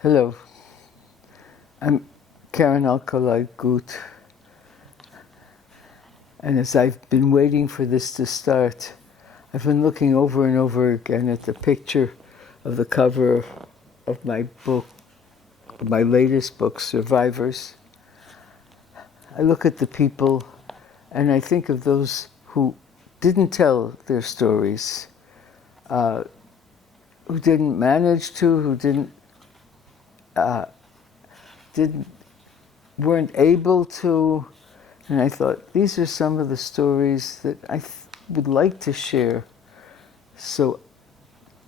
Hello, I'm Karen Alkalay-Gut, and as I've been waiting for this to start, I've been looking over and over again at the picture of the cover of my book, my latest book, Survivors. I look at the people and I think of those who didn't tell their stories, who didn't manage to, who weren't able to, and I thought these are some of the stories that I would like to share. So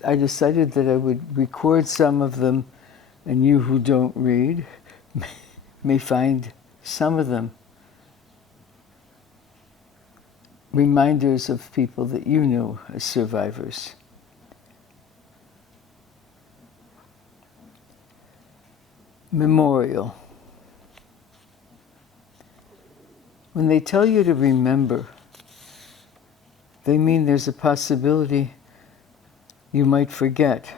I decided that I would record some of them, and you who don't read may find some of them reminders of people that you knew as survivors. Memorial. When they tell you to remember, they mean there's a possibility you might forget.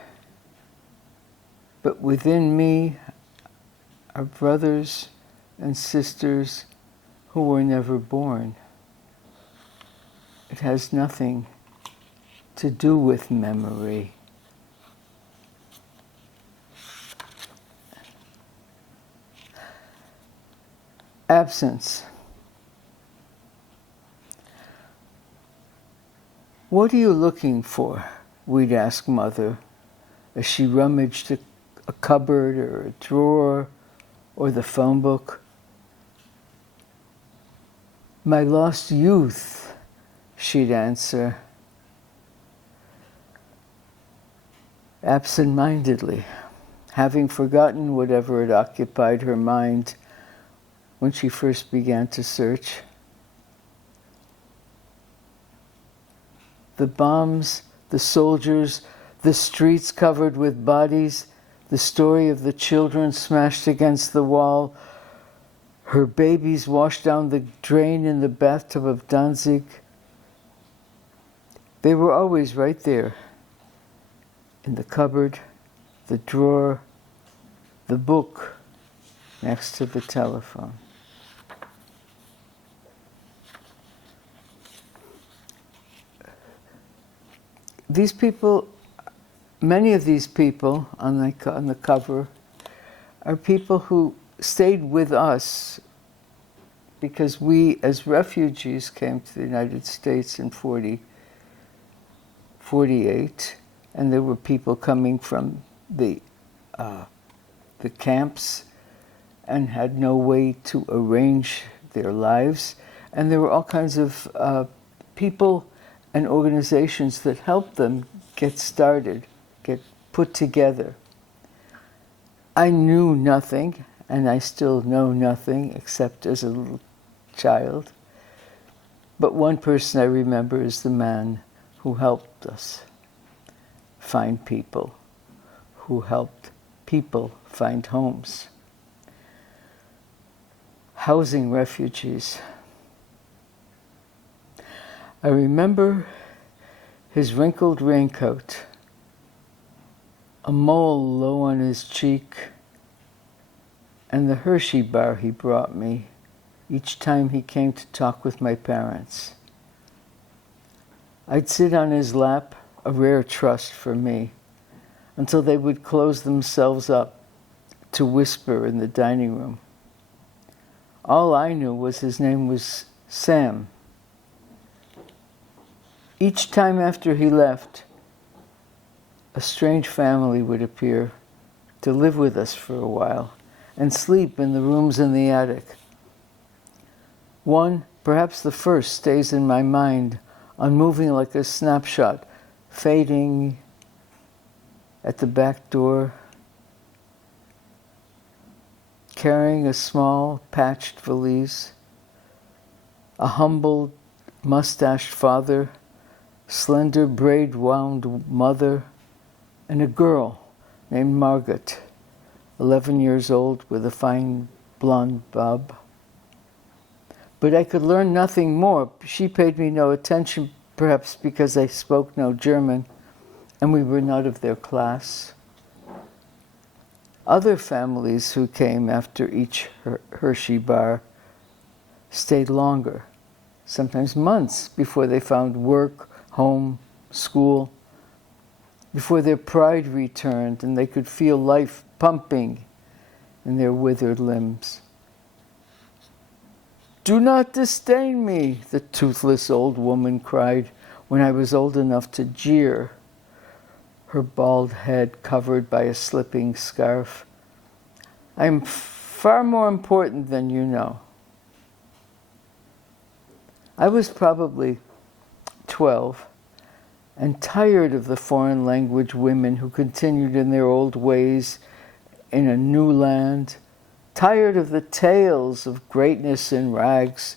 But within me are brothers and sisters who were never born. It has nothing to do with memory. Absence. What are you looking for? We'd ask Mother as she rummaged a cupboard or a drawer or the phone book. My lost youth, she'd answer, absent-mindedly, having forgotten whatever had occupied her mind when she first began to search. The bombs, the soldiers, the streets covered with bodies, the story of the children smashed against the wall, her babies washed down the drain in the bathtub of Danzig. They were always right there, in the cupboard, the drawer, the book next to the telephone. These people, many of these people on the cover are people who stayed with us because we, as refugees, came to the United States in 48, and there were people coming from the camps and had no way to arrange their lives, and there were all kinds of people and organizations that helped them get started, get put together. I knew nothing, and I still know nothing except as a little child. But one person I remember is the man who helped us find people, who helped people find homes. Housing refugees. I remember his wrinkled raincoat, a mole low on his cheek, and the Hershey bar he brought me each time he came to talk with my parents. I'd sit on his lap, a rare trust for me, until they would close themselves up to whisper in the dining room. All I knew was his name was Sam. Each time after he left, a strange family would appear to live with us for a while and sleep in the rooms in the attic. One, perhaps the first, stays in my mind, unmoving like a snapshot, fading at the back door, carrying a small patched valise, a humbled, mustached father, slender braid-wound mother, and a girl named Margaret, 11 years old with a fine blonde bob. But I could learn nothing more. She paid me no attention, perhaps because I spoke no German, and we were not of their class. Other families who came after each Hershey bar stayed longer, sometimes months, before they found work, home, school, before their pride returned and they could feel life pumping in their withered limbs. "Do not disdain me," the toothless old woman cried when I was old enough to jeer, her bald head covered by a slipping scarf. "I am far more important than you know." I was probably 12 and tired of the foreign language women who continued in their old ways in a new land, tired of the tales of greatness in rags.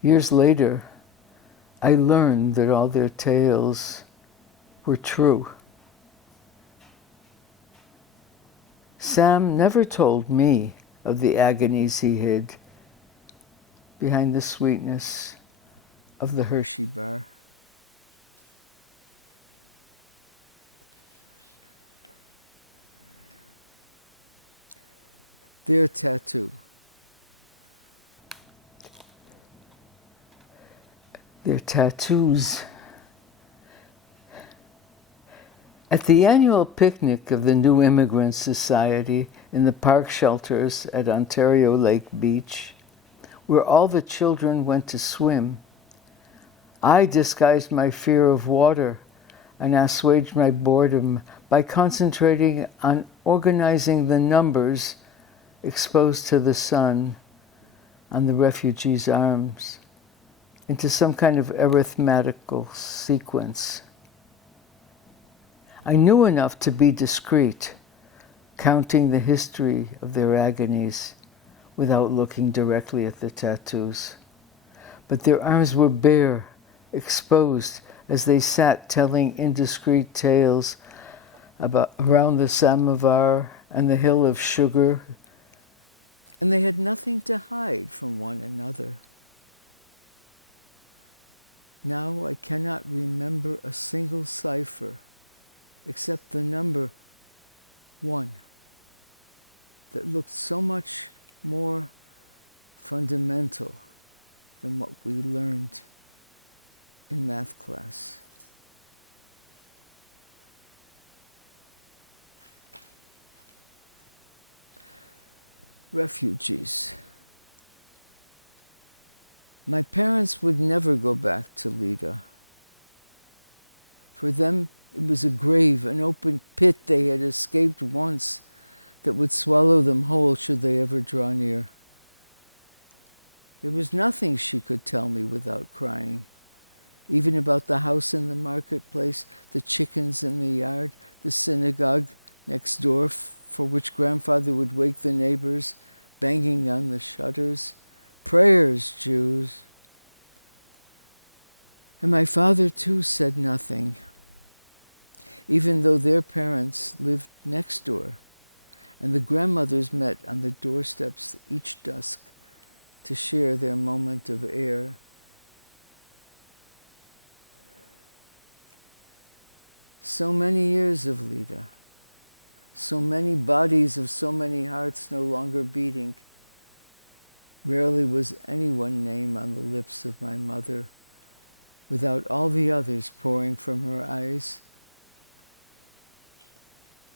Years later, I learned that all their tales were true. Sam never told me of the agonies he hid behind the sweetness of the Hershey bar. Their tattoo. Their tattoos. At the annual picnic of the New Immigrant Society in the park shelters at Ontario Lake Beach, where all the children went to swim, I disguised my fear of water and assuaged my boredom by concentrating on organizing the numbers exposed to the sun on the refugees' arms into some kind of arithmetical sequence. I knew enough to be discreet, counting the history of their agonies without looking directly at the tattoos. But their arms were bare, exposed, as they sat telling indiscreet tales around the samovar and the hill of sugar, and they had nothing to hide from one another. Now I cannot remember a single cipher except the number 1 that looked so much more fundamental than what we learned in math class. Refugees. My parents would never go back to Lida. For them, it was a grave, an open pit they had escaped once that would swallow them whole should they ever draw near. There was nothing she could tell me without crying, even about the house in the marketplace, the chickens in the yard, the synagogue next door for which grandfather would wake the neighbors, banging on the shutters. Prayers, Jews. And my father, too, said nothing, even though their parents lived next door, and the grandmothers met on the doorsteps each dusk to share their moment of air. So many years of Lida, so many bodies of so many hearts no longer beating. Rarely was any one name on the lips of my mother without all the others pouring from her eyes.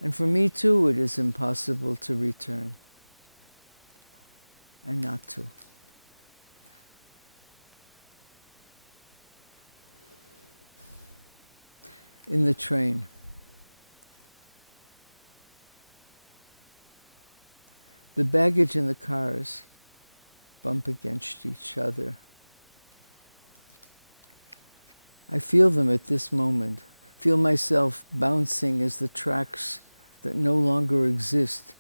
And for me too, it is impossible to return and not to. In the train. The baggage in the cars bump against each other. I feel them at this moment, feel myself bouncing as the tracks that no longer exist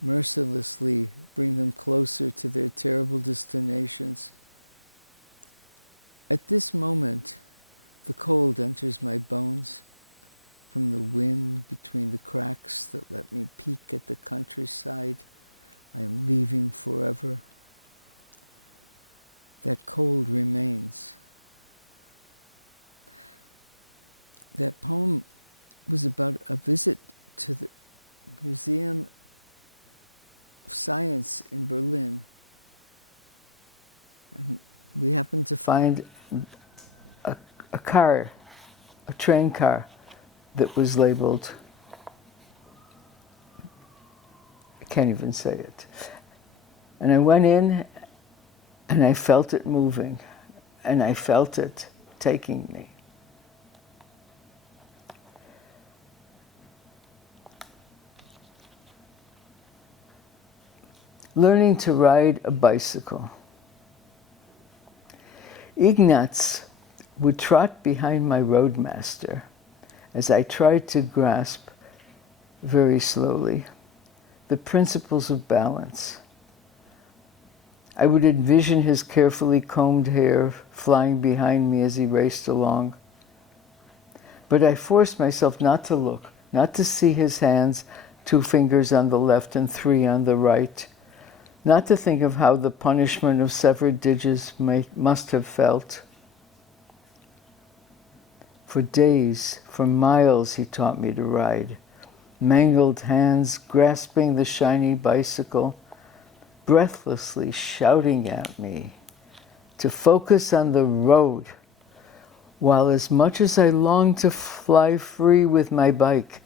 mercilessly bring them closer to their terrible destinations. At this moment, the cold enters my bones from the wind between the cracks that let me peek at the countryside I am leaving forever. That cold remains. That poem was about a visit to the Museum of Science in Berlin. And we happened to find a car, a train car, that was labeled, I can't even say it. And I went in and I felt it moving, and I felt it taking me. Learning to ride a bicycle. Ignaz would trot behind my roadmaster as I tried to grasp, very slowly, the principles of balance. I would envision his carefully combed hair flying behind me as he raced along. But I forced myself not to look, not to see his hands, 2 fingers on the left and 3 on the right, not to think of how the punishment of severed digits must have felt. For days, for miles, he taught me to ride. Mangled hands grasping the shiny bicycle, breathlessly shouting at me to focus on the road, while as much as I longed to fly free with my bike,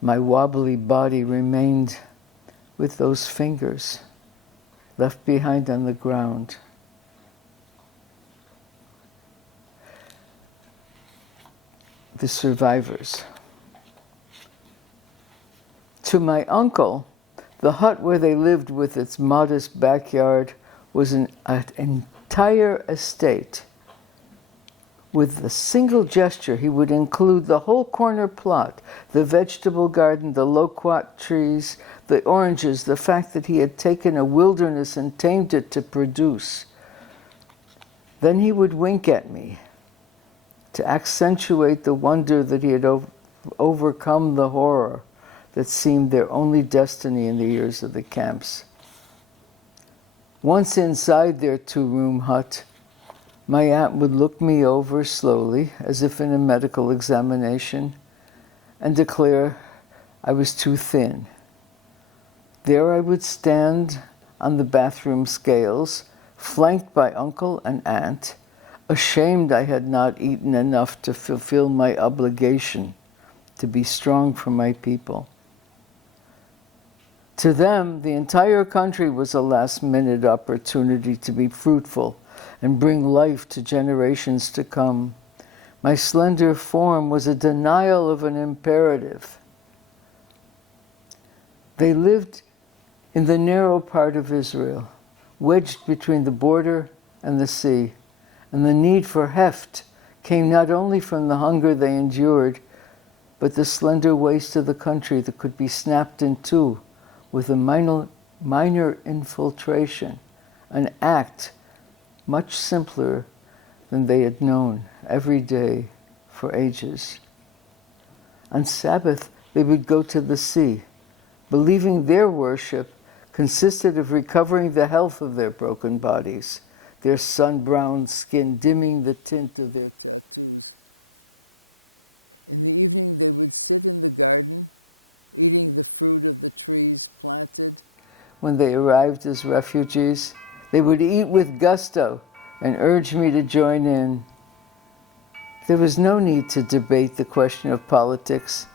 my wobbly body remained with those fingers left behind on the ground. The survivors. To my uncle, the hut where they lived with its modest backyard was an entire estate. With a single gesture, he would include the whole corner plot, the vegetable garden, the loquat trees, the oranges, the fact that he had taken a wilderness and tamed it to produce. Then he would wink at me to accentuate the wonder that he had overcome the horror that seemed their only destiny in the years of the camps. Once inside their 2-room hut, my aunt would look me over slowly, as if in a medical examination, and declare I was too thin. There I would stand on the bathroom scales, flanked by uncle and aunt, ashamed I had not eaten enough to fulfill my obligation to be strong for my people. To them, the entire country was a last-minute opportunity to be fruitful and bring life to generations to come. My slender form was a denial of an imperative. They lived in the narrow part of Israel, wedged between the border and the sea, and the need for heft came not only from the hunger they endured, but the slender waist of the country that could be snapped in two with a minor infiltration, an act much simpler than they had known every day for ages. On Sabbath, they would go to the sea, believing their worship consisted of recovering the health of their broken bodies, their sun-browned skin dimming the tint of their tattoos. In the evening, they would sit in the garden, eating the fruit of the trees planted when they arrived as refugees. They would eat with gusto and urge me to join in. There was no need to debate the question of politics,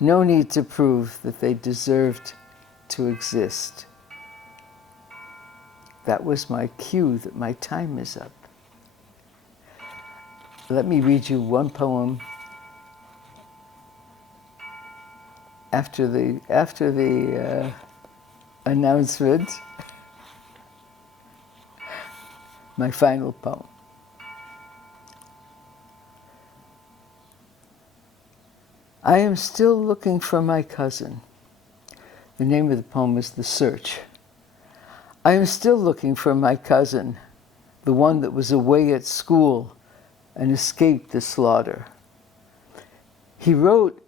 no need to prove that they deserved to exist. That was my cue that my time is up. Let me read you one poem after the announcement. My final poem. I am still looking for my cousin. The name of the poem is The Search. I am still looking for my cousin, the one that was away at school and escaped the slaughter. He wrote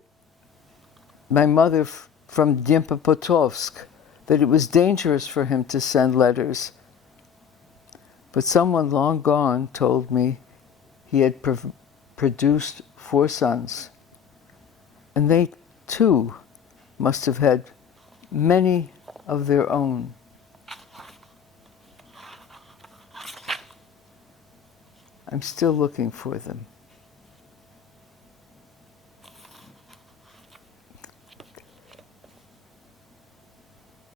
my mother from Dnipropetrovsk that it was dangerous for him to send letters. But someone long gone told me he had produced 4 sons And they, too, must have had many of their own. I'm still looking for them.